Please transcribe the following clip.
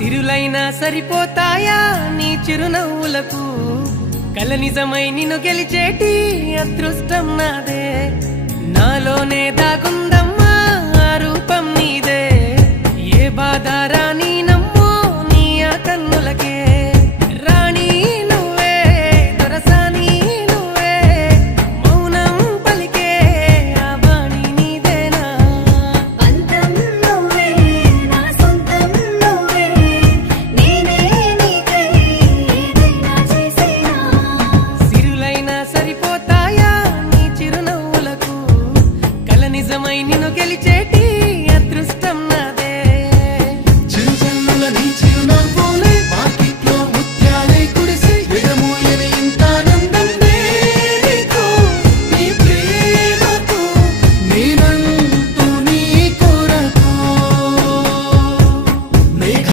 సిరులైనా సరిపోతాయా నీ చిరునవ్వులకు కల నిజమై నిన్ను గెలిచేటి అదృష్టం నాదే నాలోనే దాగుందమ్మా రూపం నీదే ఏ బాధ రాని